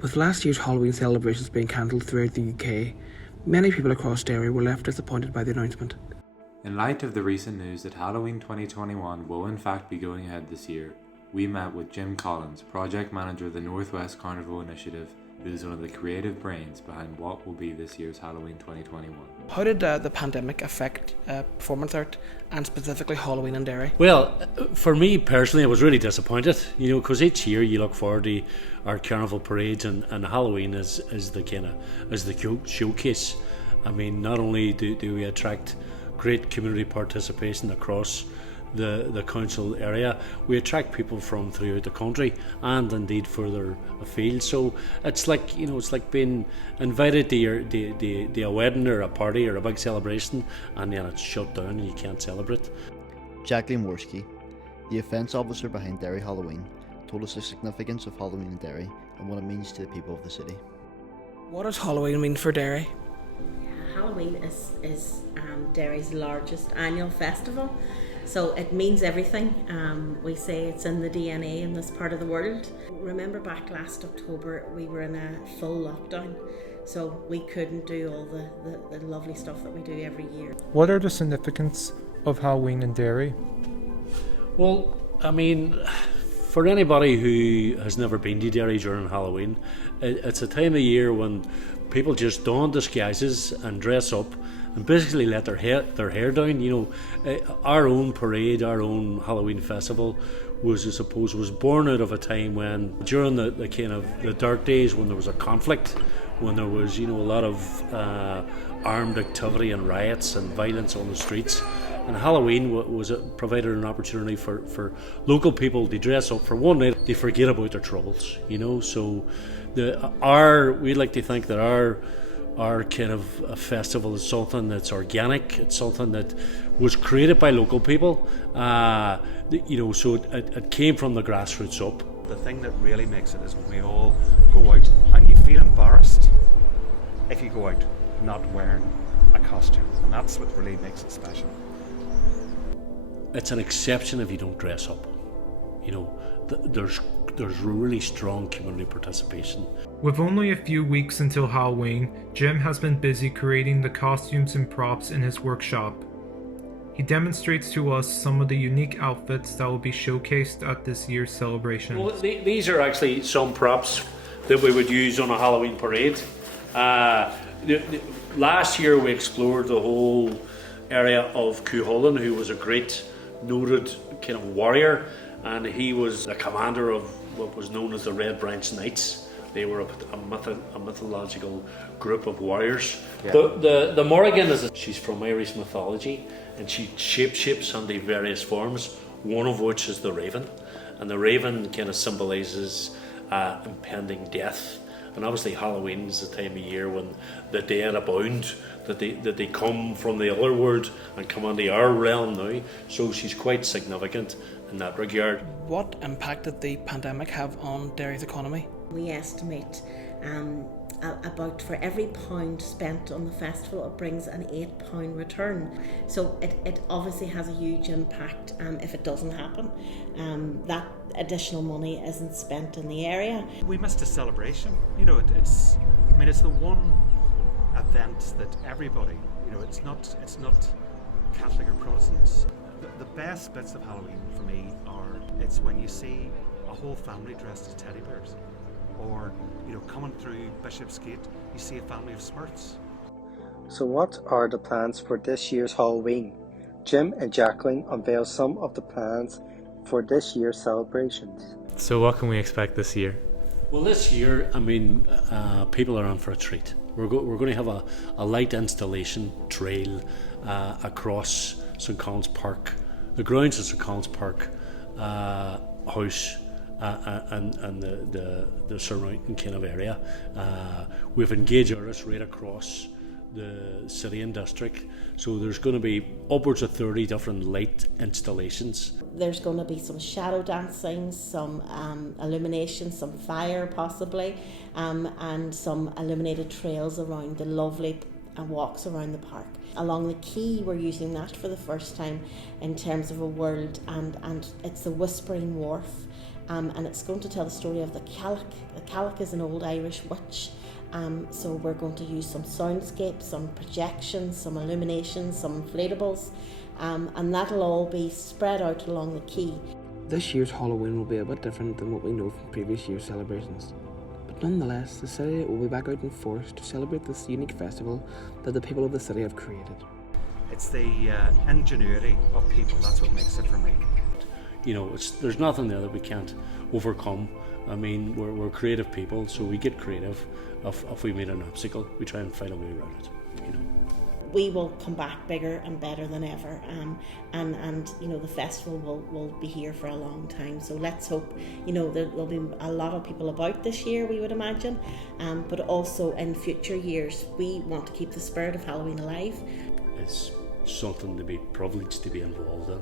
With last year's Halloween celebrations being cancelled throughout the UK, many people across Derry were left disappointed by the announcement. In light of the recent news that Halloween 2021 will in fact be going ahead this year, we met with Jim Collins, project manager of the Northwest Carnival Initiative, who is one of the creative brains behind what will be this year's Halloween 2021. How did the pandemic affect performance art and specifically Halloween in Derry? Well, for me personally, I was really disappointed, because each year you look forward to our carnival parades, and Halloween is the showcase. I mean, not only do we attract great community participation across the council area, we attract people from throughout the country and indeed further afield. So it's like being invited to a wedding or a party or a big celebration, and then it's shut down and you can't celebrate. Jacqueline Whoriskey, the offence officer behind Derry Halloween, told us the significance of Halloween in Derry and what it means to the people of the city. What does Halloween mean for Derry? Halloween is Derry's largest annual festival, so it means everything. We say it's in the DNA in this part of the world. Remember back last October we were in a full lockdown, so we couldn't do all the lovely stuff that we do every year. What are the significance of Halloween in Derry? Well, I mean, for anybody who has never been to Derry during Halloween, it's a time of year when people just don disguises and dress up and basically let their hair down. Our own parade, our own Halloween festival was born out of a time when, during the kind of the dark days, when there was a conflict, when there was a lot of armed activity and riots and violence on the streets. And Halloween provided an opportunity for local people to dress up for one night, to forget about their troubles, So we'd like to think that our kind of a festival is something that's organic. It's something that was created by local people, so it came from the grassroots up. The thing that really makes it is when we all go out and you feel embarrassed if you go out not wearing a costume, and that's what really makes it special. It's an exception if you don't dress up. There's really strong community participation. With only a few weeks until Halloween, Jim has been busy creating the costumes and props in his workshop. He demonstrates to us some of the unique outfits that will be showcased at this year's celebration. Well, these are actually some props that we would use on a Halloween parade. Last year we explored the whole area of Cuchulainn, who was a great noted kind of warrior, and he was the commander of what was known as the Red Branch Knights. They were a mythological group of warriors. Yeah. The Morrigan she's from Irish mythology, and she shapes under various forms, one of which is the raven, and the raven kind of symbolises impending death. And obviously Halloween is the time of year when the dead abound, that they come from the other world and come into our realm now. So she's quite significant in that regard. What impact did the pandemic have on Derry's economy? We estimate about for every £1 spent on the festival, it brings an £8 return. So it obviously has a huge impact if it doesn't happen. That additional money isn't spent in the area. We missed a celebration. It's the one event that everybody, it's not Catholic or Protestants. The best bits of Halloween for me it's when you see a whole family dressed as teddy bears, or coming through Bishopsgate you see a family of Smurfs. So what are the plans for this year's Halloween? Jim and Jacqueline unveil some of the plans for this year's celebrations. So what can we expect this year? Well, this year, people are on for a treat. We're going to have a light installation trail across St Collins Park, the grounds of St Collins Park House, and the surrounding kind of area. We've engaged artists right across the city and district, so there's going to be upwards of 30 different light installations. There's going to be some shadow dancing, some illumination, some fire possibly, and some illuminated trails around the lovely walks around the park. Along the quay, we're using that for the first time in terms of a world, and it's the Whispering Wharf. and it's going to tell the story of the Cailleach. The Cailleach is an old Irish witch. So we're going to use some soundscapes, some projections, some illuminations, some inflatables, and that'll all be spread out along the quay. This year's Halloween will be a bit different than what we know from previous year's celebrations. But nonetheless, the city will be back out in force to celebrate this unique festival that the people of the city have created. It's the ingenuity of people, that's what makes it for me. You know, there's nothing there that we can't overcome. I mean, we're creative people, so we get creative. If we meet an obstacle, we try and find a way around it, you know. We will come back bigger and better than ever, and you know, the festival will be here for a long time. So let's hope, you know, there'll be a lot of people about this year, we would imagine, but also in future years. We want to keep the spirit of Halloween alive. It's something to be privileged to be involved in.